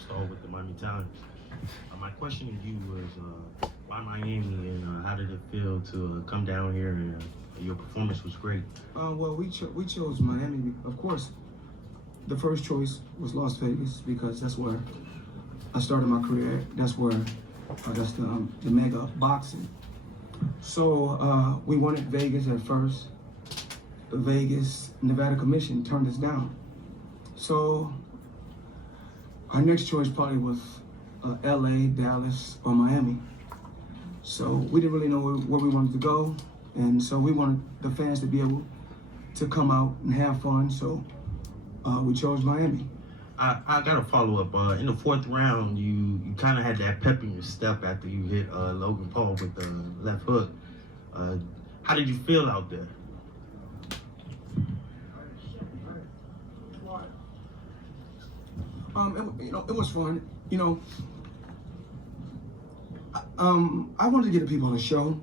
star with the Miami Times. My question to you was why Miami, and how did it feel to come down here? And your performance was great. Well, we chose Miami. Of course, the first choice was Las Vegas because that's where I started my career. That's where that's the mega boxing. So we wanted Vegas at first. The Vegas Nevada Commission turned us down. So our next choice probably was LA, Dallas, or Miami. So we didn't really know where we wanted to go. And so we wanted the fans to be able to come out and have fun. So we chose Miami. I got to follow up. In the fourth round, you kind of had that pep in your step after you hit Logan Paul with the left hook. How did you feel out there? It was fun. I wanted to get the people on the show,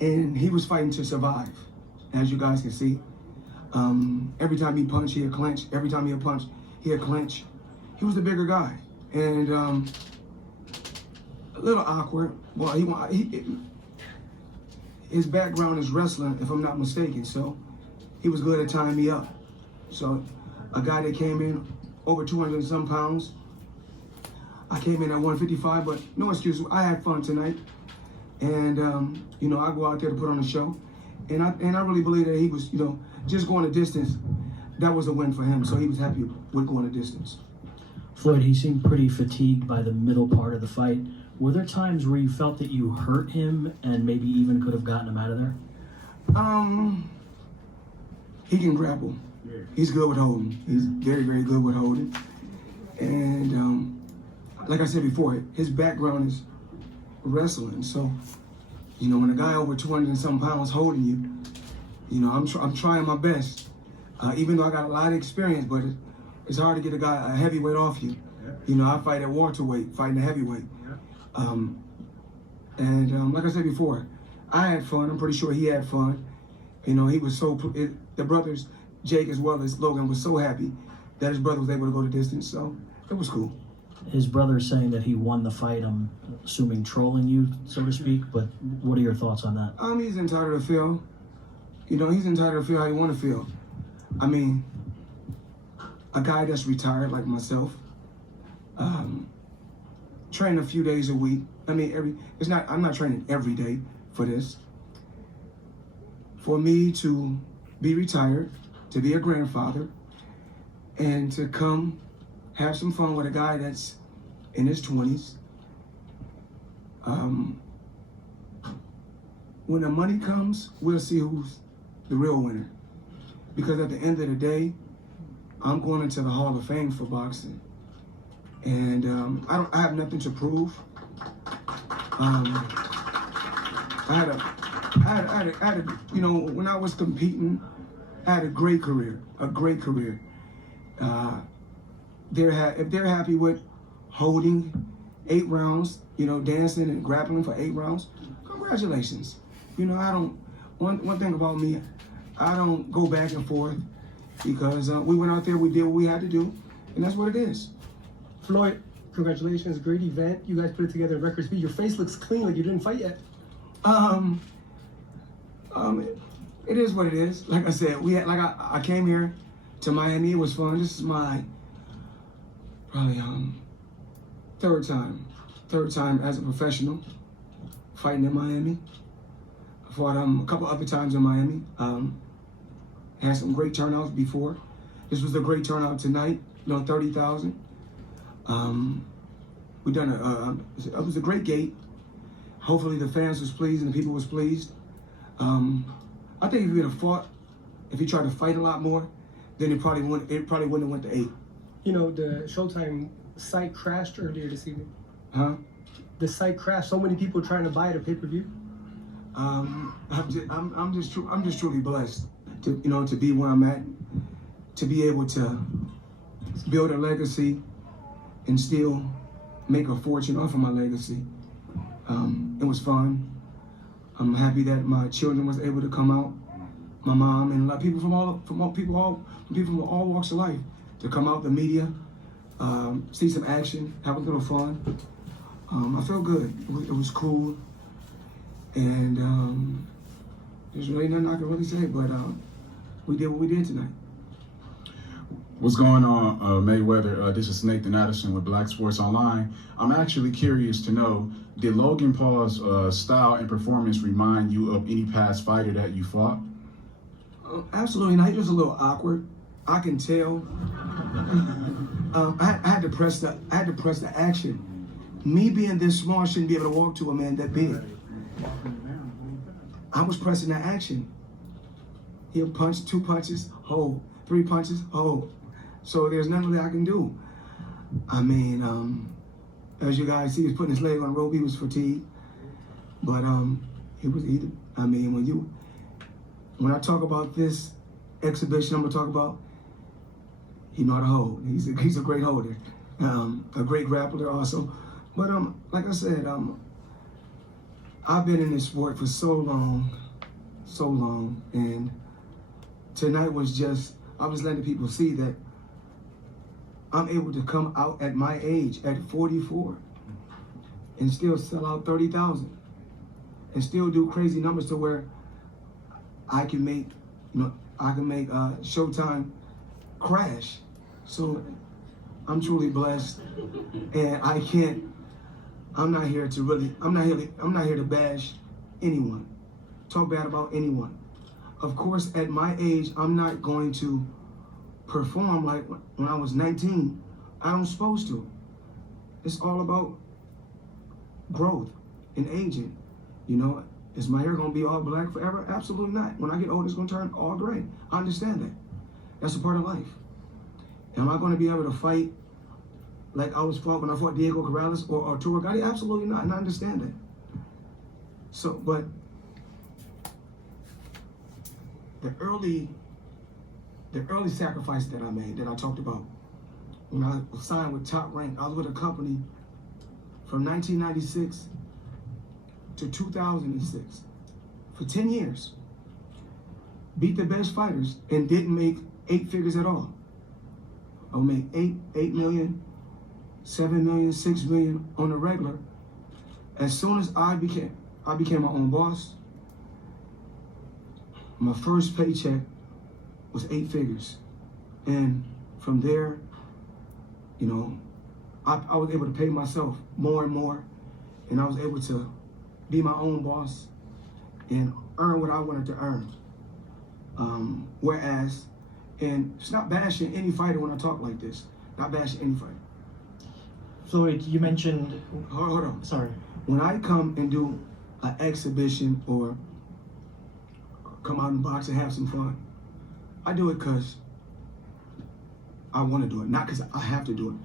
and he was fighting to survive, as you guys can see. Every time he punched, he'd clinch. Every time he'd punch, he'd clinch. He was the bigger guy, and a little awkward. Well, his background is wrestling, if I'm not mistaken, so he was good at tying me up. So a guy that came in over 200 and some pounds, I came in at 155, but no excuse. I had fun tonight, and I go out there to put on a show, and I really believe that he was, just going a distance. That was a win for him, so he was happy with going a distance. Floyd, he seemed pretty fatigued by the middle part of the fight. Were there times where you felt that you hurt him and maybe even could have gotten him out of there? He can grapple. Yeah. He's good with holding. He's very, very good with holding. And like I said before, his background is wrestling. So, when a guy over 200 and some pounds holding you, I'm trying my best. Even though I got a lot of experience, but it's hard to get a heavyweight off you. Yeah. I fight at welterweight, fighting a heavyweight. Yeah. Like I said before, I had fun. I'm pretty sure he had fun. He was the brothers, Jake as well as Logan, was so happy that his brother was able to go the distance. So it was cool. His brother is saying that he won the fight, I'm assuming trolling you, so to speak, but what are your thoughts on that? He's entitled to feel. He's entitled to feel how he want to feel. I mean, a guy that's retired like myself, train a few days a week. I'm not training every day for this. For me to be retired, to be a grandfather, and to come have some fun with a guy that's in his 20s. When the money comes, we'll see who's the real winner. Because at the end of the day, I'm going into the Hall of Fame for boxing. And I have nothing to prove. When I was competing, I had a great career. If they're happy with holding 8 rounds, dancing and grappling for 8 rounds, congratulations. One thing about me, I don't go back and forth because we went out there, we did what we had to do, and that's what it is. Floyd, congratulations, great event. You guys put it together at record speed. Your face looks clean, like you didn't fight yet. It is what it is. Like I said, I came here to Miami. It was fun. This is my probably third time as a professional fighting in Miami. I fought a couple other times in Miami. Had some great turnouts before. This was a great turnout tonight. 30,000. It was a great gate. Hopefully the fans was pleased and the people was pleased. I think if he would have fought, if he tried to fight a lot more, then it probably wouldn't have went to 8. The Showtime site crashed earlier this evening. Huh? The site crashed. So many people trying to buy it a pay-per-view. I'm just truly blessed to be where I'm at, to be able to build a legacy and still make a fortune off of my legacy. It was fun. I'm happy that my children was able to come out. My mom and a lot of people from all walks of life to come out. The media, see some action, have a little fun. I felt good. It was cool, and there's really nothing I can really say. But we did what we did tonight. What's going on, Mayweather? This is Nathan Addison with Black Sports Online. I'm actually curious to know, did Logan Paul's style and performance remind you of any past fighter that you fought? Absolutely not. He was a little awkward. I can tell. I had to press the action. Me being this small, I shouldn't be able to walk to a man that big. I was pressing the action. He'll punch 2 punches, hold. 3 punches, hold. So there's nothing that I can do. I mean, as you guys see, he's putting his leg on the rope. He was fatigued, but he was either. I mean, when I talk about this exhibition, I'm gonna talk about he know how to hold. He's a great holder, a great grappler also. But like I said, I've been in this sport for so long, and tonight was just, I was letting people see that I'm able to come out at my age, at 44, and still sell out 30,000, and still do crazy numbers to where I can make, Showtime crash. So I'm truly blessed, and I'm not here to bash anyone, talk bad about anyone. Of course, at my age, I'm not going to perform like when I was 19. I'm supposed to. It's all about growth and aging. Is my hair gonna be all black forever? Absolutely not. When I get older, it's gonna turn all gray. I understand that. That's a part of life. Am I gonna be able to fight like I was fought when I fought Diego Corrales or Arturo Gatti? Absolutely not, and I understand that. So, but the early sacrifice that I made, that I talked about, when I was signed with Top Rank, I was with a company from 1996 to 2006 for 10 years. Beat the best fighters and didn't make 8 figures at all. I would make 8 million, 7 million, 6 million on the regular. As soon as I became my own boss, my first paycheck was 8 figures. And from there, I was able to pay myself more and more, and I was able to be my own boss and earn what I wanted to earn. Whereas, and it's not bashing any fighter when I talk like this, not bashing any fighter. Floyd, you mentioned. Hold on. Sorry. When I come and do an exhibition or come out and box and have some fun, I do it because I want to do it, not because I have to do it.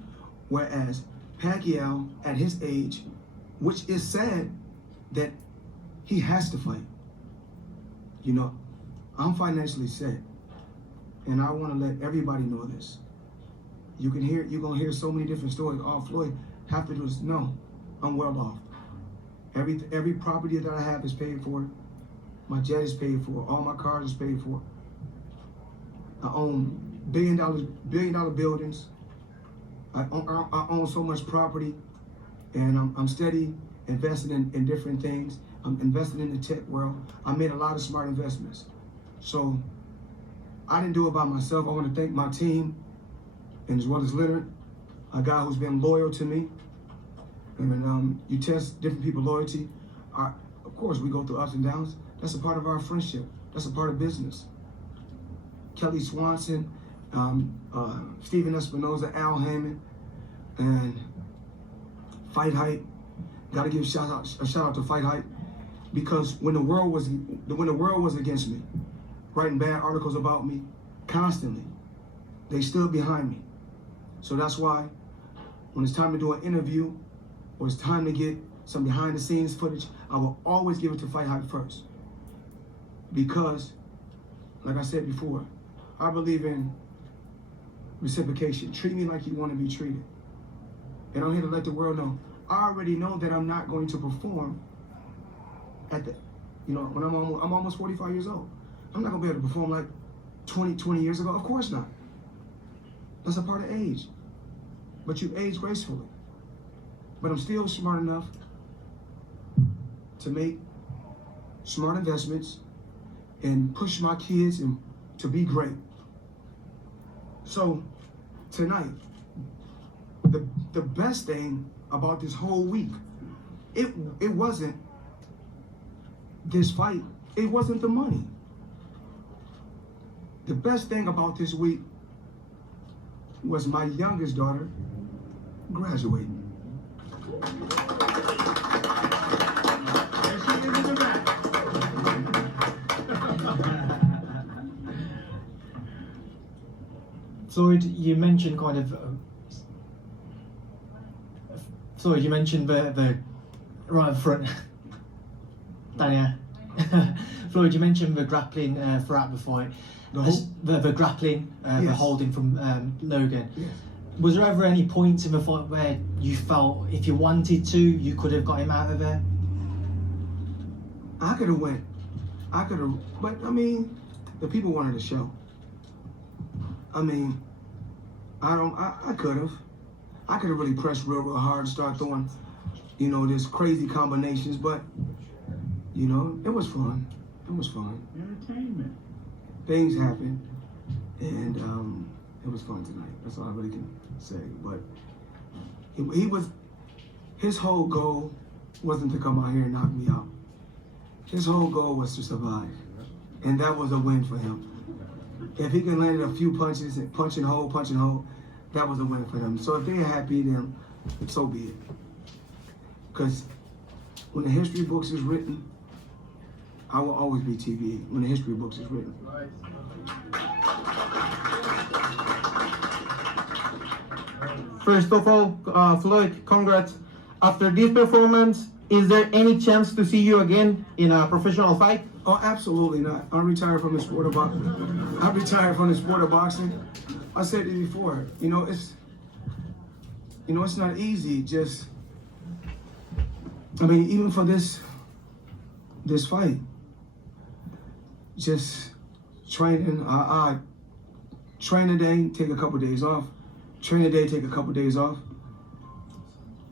Whereas Pacquiao, at his age, which is sad that he has to fight. I'm financially set, and I want to let everybody know this. You're gonna hear so many different stories. Oh, Floyd have to do this. No, I'm well off. Every property that I have is paid for. My jet is paid for. All my cars is paid for. I own billion dollar buildings. I own so much property, and I'm steady investing in different things. I'm investing in the tech world. I made a lot of smart investments. So I didn't do it by myself. I want to thank my team, and as well as Leonard, a guy who's been loyal to me. And you test different people's loyalty. Of course, we go through ups and downs. That's a part of our friendship. That's a part of business. Kelly Swanson, Steven Espinoza, Al Hammond, and Fight Hype. Got to give a shout out to Fight Hype, because when the world was against me, writing bad articles about me constantly, they stood behind me. So that's why when it's time to do an interview or it's time to get some behind the scenes footage, I will always give it to Fight Hype first. Because, like I said before, I believe in reciprocation. Treat me like you want to be treated. And I'm here to let the world know. I already know that I'm not going to perform at the, when I'm almost 45 years old. I'm not going to be able to perform like 20 years ago. Of course not. That's a part of age. but you age gracefully. But I'm still smart enough to make smart investments and push my kids and to be great. So tonight, the best thing about this whole week, it wasn't this fight, it wasn't the money. The best thing about this week was my youngest daughter graduating. Floyd, you mentioned kind of. Floyd, you mentioned the right up front. Daniel. Floyd, you mentioned the grappling throughout the fight. The grappling, Yes. the holding from Logan. Yes. Was there ever any points in the fight where you felt if you wanted to, you could have got him out of there? I could have went. I could have, but I mean, the people wanted a show. I mean, I could have. I could have really pressed real hard and start throwing, this crazy combinations, but, it was fun. It was fun. Entertainment. Things happened, and it was fun tonight. That's all I really can say. But his whole goal wasn't to come out here and knock me out. His whole goal was to survive, and that was a win for him. If he can land a few punches and punch and hold, that was a win for him. So if they're happy, then so be it. Because when the history books is written, I will always be TV when the history books is written. First of all, Floyd, congrats. After this performance, is there any chance to see you again in a professional fight? Oh, absolutely not. I retired from the sport of boxing. I said it before. It's not easy. Even for this fight, just training. I train a day, take a couple days off. Train a day, take a couple days off.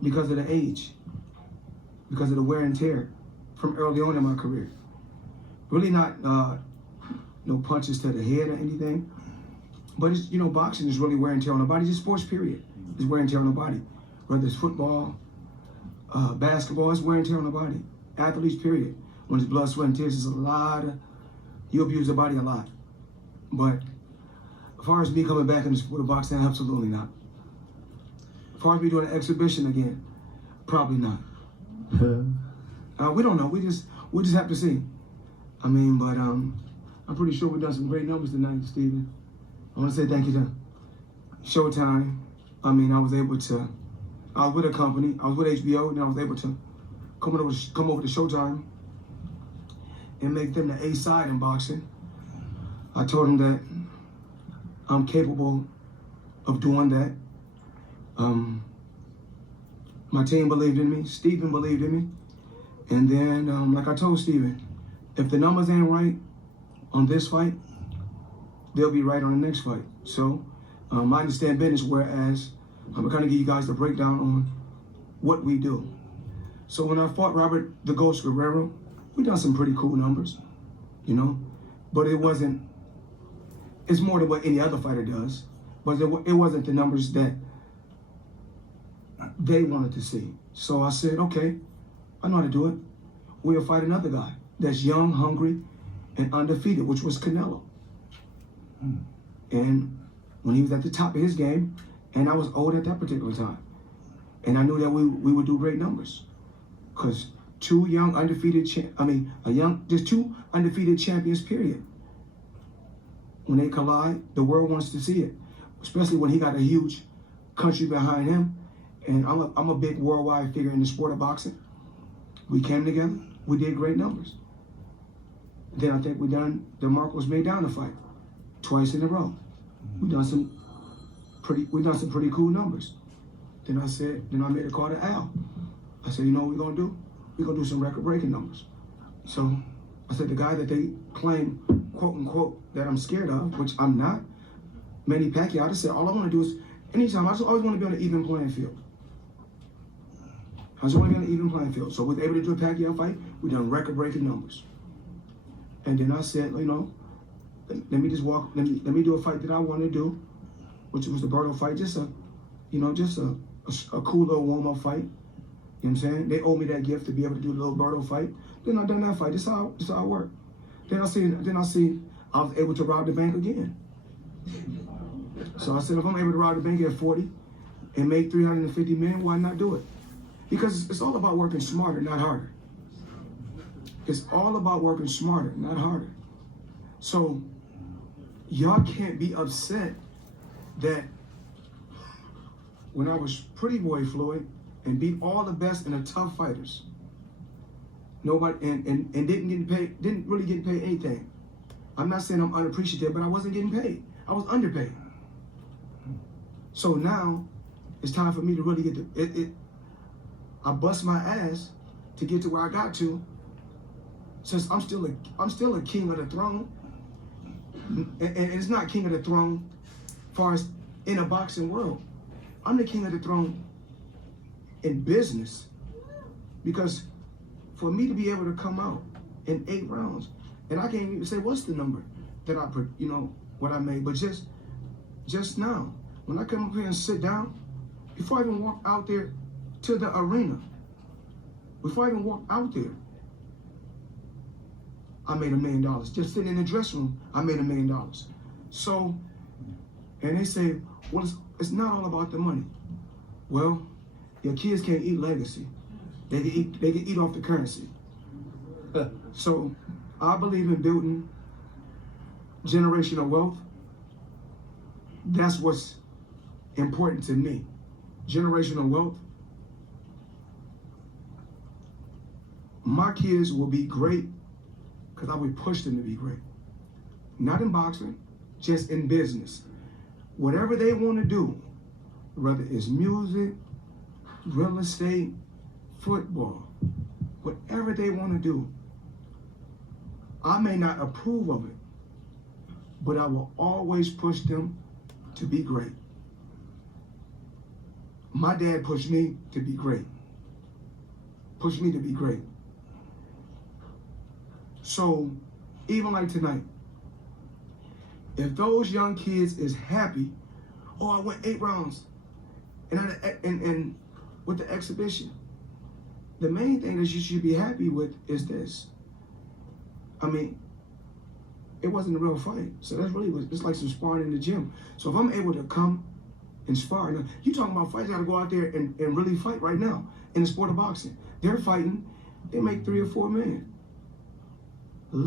Because of the age, because of the wear and tear from early on in my career. Really not no punches to the head or anything. But it's, boxing is really wear and tear on the body. Just sports, period. It's wear and tear on the body. Whether it's football, basketball, it's wear and tear on the body. Athletes, period. When it's blood, sweat, and tears, you abuse the body a lot. But as far as me coming back in the sport of boxing, absolutely not. As far as me doing an exhibition again, probably not. We don't know. We just have to see. But I'm pretty sure we've done some great numbers tonight, Steven. I want to say thank you to Showtime. I was with a company. I was with HBO, and I was able to come over to Showtime and make them the A side in boxing. I told them that I'm capable of doing that. My team believed in me. Steven believed in me. And then, like I told Steven, if the numbers ain't right on this fight, they'll be right on the next fight. So, I understand business, whereas I'm going to give you guys the breakdown on what we do. So when I fought Robert the Ghost Guerrero, we done some pretty cool numbers, but it's more than what any other fighter does, but it wasn't the numbers that they wanted to see. So I said, okay, I know how to do it. We'll fight another guy that's young, hungry, and undefeated, which was Canelo. And when he was at the top of his game, and I was old at that particular time, and I knew that we would do great numbers, because two undefeated champions, period. When they collide, the world wants to see it, especially when he got a huge country behind him. And I'm a big worldwide figure in the sport of boxing. We came together, we did great numbers. Then I think the Marcos Maidana fight twice in a row. We done some pretty cool numbers. Then I made a call to Al. I said, what we're gonna do? We're gonna do some record-breaking numbers. So I said, the guy that they claim, quote unquote, that I'm scared of, which I'm not, Manny Pacquiao, I just said, all I wanna do is Anytime. I just always want to be on an even playing field. I just want to be on an even playing field. So we were able to do a Pacquiao fight. We done record-breaking numbers. And then I said, you know, let me just walk. Let me do a fight that I want to do, which was the Berto fight. Just a cool little warm-up fight. You know what I'm saying? They owe me that gift to be able to do the little Berto fight. Then I done that fight. This how it worked. Then I see I was able to rob the bank again. So I said, if I'm able to rob the bank at 40 and make 350 million, why not do it? Because it's all about working smarter, not harder. It's all about working smarter, not harder. So y'all can't be upset that when I was Pretty Boy Floyd and beat all the best and the tough fighters, nobody and didn't really get paid anything. I'm not saying I'm unappreciative, but I wasn't getting paid. I was underpaid. So now it's time for me to really get I bust my ass to get to where I got to. Since I'm still a king of the throne, and it's not king of the throne as far as in a boxing world. I'm the king of the throne in business, because for me to be able to come out in 8 rounds, and I can't even say what's the number that I put, you know, what I made, but just now, when I come up here and sit down, before I even walk out there to the arena, before I even walk out there, I made $1 million. Just sitting in the dressing room, I made $1 million. So, and they say, well, it's not all about the money. Well, your kids can't eat legacy. They can eat off the currency. So, I believe in building generational wealth. That's what's important to me. Generational wealth. My kids will be great because I would push them to be great. Not in boxing, just in business. Whatever they want to do, whether it's music, real estate, football, whatever they want to do, I may not approve of it, but I will always push them to be great. My dad pushed me to be great. Pushed me to be great. So, even like tonight, if those young kids is happy, oh, I went 8 rounds, and with the exhibition, the main thing that you should be happy with is this. I mean, it wasn't a real fight, so that's really, it's like some sparring in the gym. So if I'm able to come and spar, now, you talking about fights that gotta go out there and really fight right now in the sport of boxing. They're fighting, they make 3 or 4 million.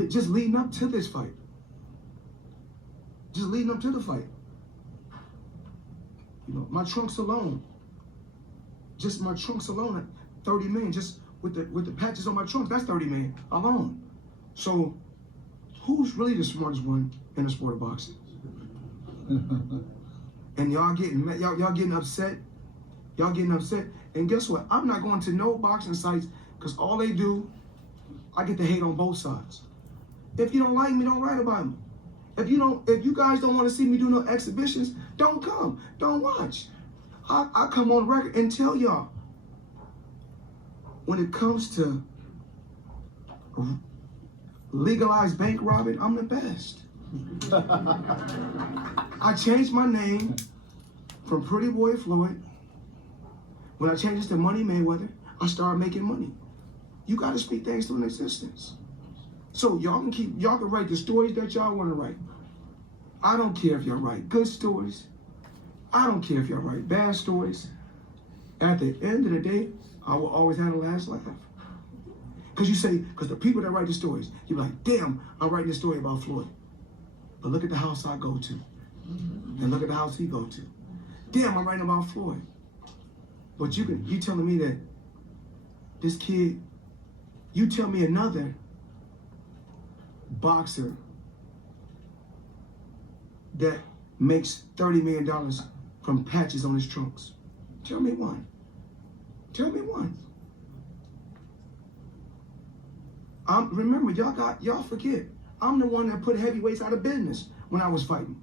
Just leading up to this fight. Just leading up to the fight. You know, my trunks alone, just my trunks alone at 30 million, just with the patches on my trunks, that's 30 million alone. So who's really the smartest one in the sport of boxing? And y'all getting upset. Y'all getting upset. And guess what? I'm not going to no boxing sites because all they do, I get to hate on both sides. If you don't like me, don't write about me. If you guys don't want to see me do no exhibitions, don't come. Don't watch. I come on record and tell y'all, when it comes to legalized bank robbing, I'm the best. I changed my name from Pretty Boy Floyd. When I changed it to Money Mayweather, I started making money. You got to speak things to an existence. So y'all can write the stories that y'all want to write. I don't care if y'all write good stories. I don't care if y'all write bad stories. At the end of the day, I will always have the last laugh. Because the people that write the stories, you're like, damn, I'm writing a story about Floyd. But look at the house I go to. And look at the house he go to. Damn, I'm writing about Floyd. But you telling me that this kid, you tell me another boxer that makes $30 million from patches on his trunks. Tell me one. Tell me one. Remember, y'all forget, I'm the one that put heavyweights out of business when I was fighting.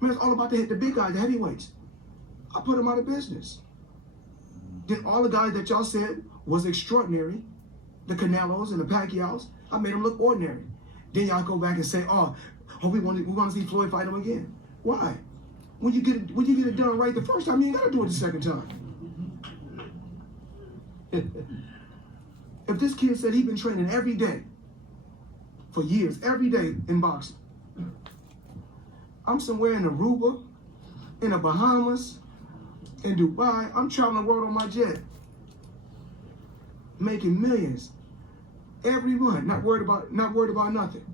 Man, it's all about the big guys, the heavyweights. I put him out of business. Then all the guys that y'all said was extraordinary, the Canelos and the Pacquiaos, I made them look ordinary. Then y'all go back and say, oh we want to see Floyd fight him again. Why? When you get it done right the first time, you ain't got to do it the second time. If this kid said he'd been training every day for years, every day in boxing, I'm somewhere in Aruba, in the Bahamas, in Dubai. I'm traveling the world on my jet, making millions every month, not worried about nothing.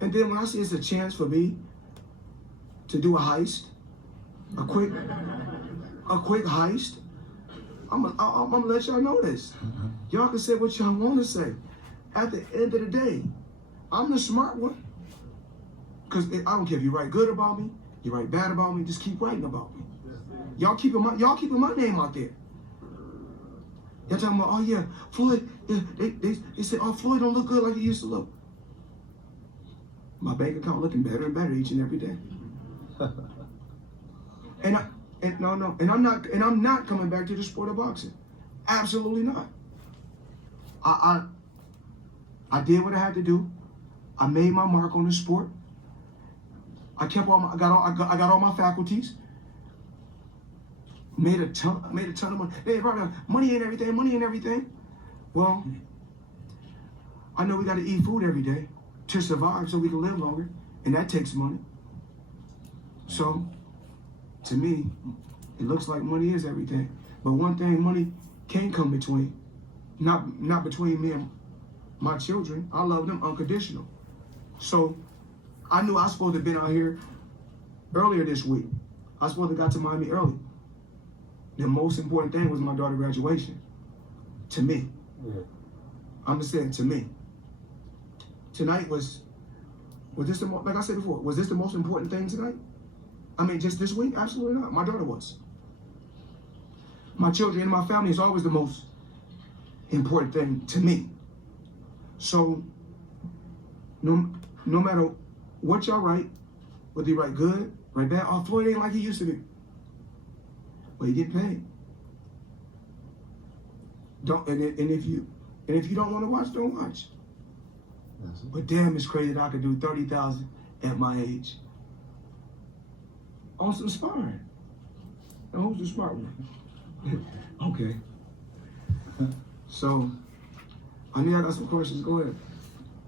And then when I see it's a chance for me to do a heist, a quick heist, I'm gonna let y'all know this. Y'all can say what y'all want to say. At the end of the day, I'm the smart one. Because I don't care if you write good about me, you write bad about me, just keep writing about me. Y'all keeping my name out there. Y'all talking about, oh yeah, Floyd, yeah, they said, oh, Floyd don't look good like he used to look. My bank account looking better and better each and every day. I'm not coming back to the sport of boxing. Absolutely not. I did what I had to do. I made my mark on the sport. I got all my faculties. Made a ton of money. Hey, brother, money ain't everything. Well, I know we got to eat food every day to survive so we can live longer, and that takes money. So, to me, it looks like money is everything. But one thing money can't come between, not between me and my children. I love them unconditional. So, I knew I was supposed to have been out here earlier this week. I was supposed to have got to Miami early. The most important thing was my daughter's graduation. To me. I'm just saying, to me. Tonight was this like I said before, was this the most important thing tonight? I mean, just this week? Absolutely not. My daughter was. My children and my family is always the most important thing to me. So, no matter what y'all write, whether you write good, write bad, oh, Floyd ain't like he used to be. Well, he getting paid. If you don't want to watch, don't watch. But damn, it's crazy that I could do 30,000 at my age. On some sparring. Now, who's the smart one? Okay. So, I knew I got some questions. Go ahead.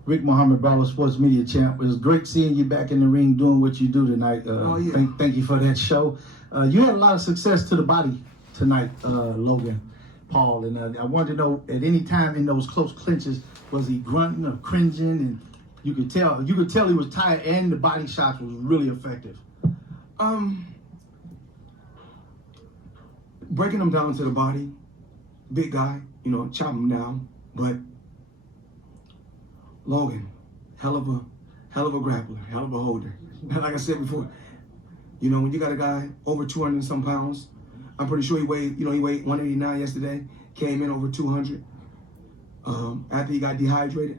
Rick Muhammad, Bravo Sports Media Champ. It was great seeing you back in the ring doing what you do tonight. Yeah. Thank you for that show. You had a lot of success to the body tonight, Logan Paul. And I wanted to know, at any time in those close clinches, was he grunting or cringing? And you could tell he was tired, and the body shots was really effective. Breaking him down to the body, big guy, chop him down. But Logan, hell of a grappler, hell of a holder. Like I said before, when you got a guy over 200 and some pounds, I'm pretty sure he weighed 189 yesterday, came in over 200. After he got rehydrated.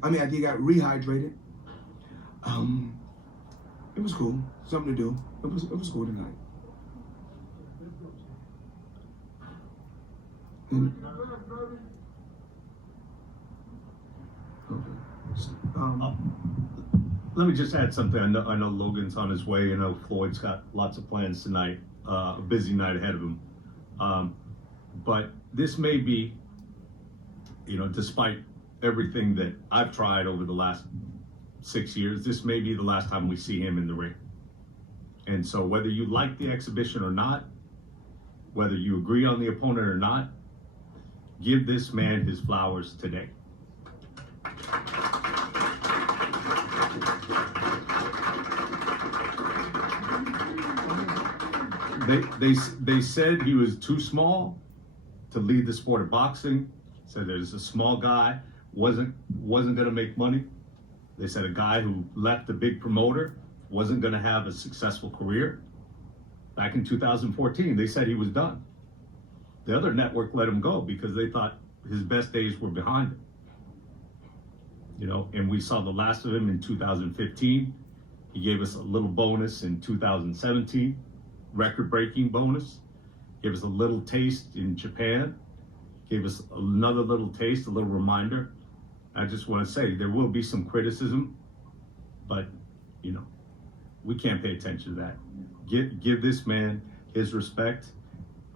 It was cool, something to do. It was cool tonight. Let me just add something. I know Logan's on his way. I know Floyd's got lots of plans tonight. A busy night ahead of him. But this may be, despite everything that I've tried over the last 6 years, this may be the last time we see him in the ring. And so whether you like the exhibition or not, whether you agree on the opponent or not, give this man his flowers today. They said he was too small to lead the sport of boxing. Said there's a small guy, wasn't gonna make money. They said a guy who left a big promoter wasn't gonna have a successful career. Back in 2014, they said he was done. The other network let him go because they thought his best days were behind him. And we saw the last of him in 2015. He gave us a little bonus in 2017, record-breaking bonus. Gave us a little taste in Japan. Gave us another little taste, a little reminder. I just want to say there will be some criticism, but you know, we can't pay attention to that. Give this man his respect.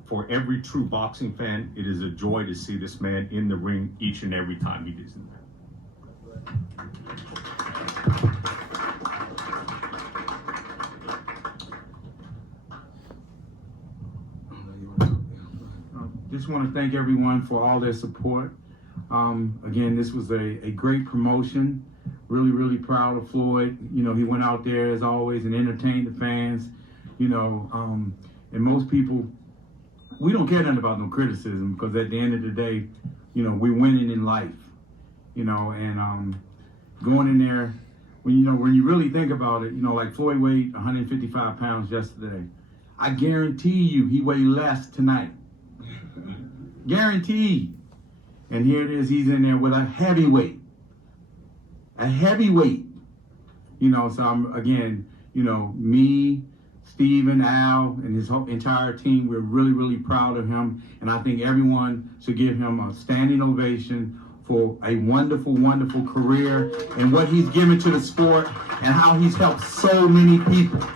For every true boxing fan, it is a joy to see this man in the ring each and every time he is in there. Just want to thank everyone for all their support. Again, this was a great promotion. Really, really proud of Floyd. You know, he went out there as always and entertained the fans. You know, and most people, we don't care nothing about no criticism, because at the end of the day, you know, we're winning in life. You know, and going in there, when you really think about it, you know, like Floyd weighed 155 pounds yesterday. I guarantee you he weighed less tonight. Guaranteed. And here it is, he's in there with a heavyweight. A heavyweight. You know, so again, you know, me, Steven, Al, and his whole entire team, we're really, really proud of him. And I think everyone should give him a standing ovation for a wonderful, wonderful career and what he's given to the sport and how he's helped so many people.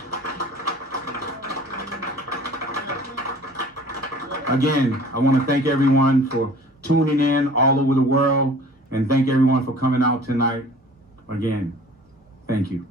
Again, I want to thank everyone for tuning in all over the world, and thank everyone for coming out tonight. Again, thank you.